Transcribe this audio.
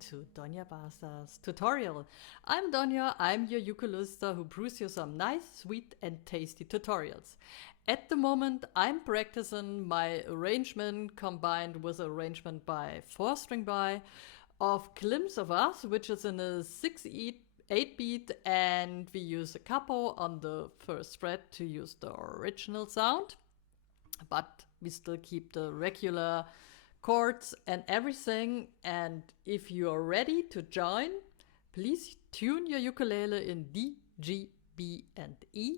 to Doña Barça's tutorial. I'm Doña, I'm your ukulista who brews you some nice, sweet and tasty tutorials. At the moment I'm practicing my arrangement combined with arrangement by 4-string by of Glimpse of Us, which is in a 8 beat, and we use a capo on the first fret to use the original sound, but we still keep the regular chords and everything. And if you are ready to join, please tune your ukulele in D, G, B and E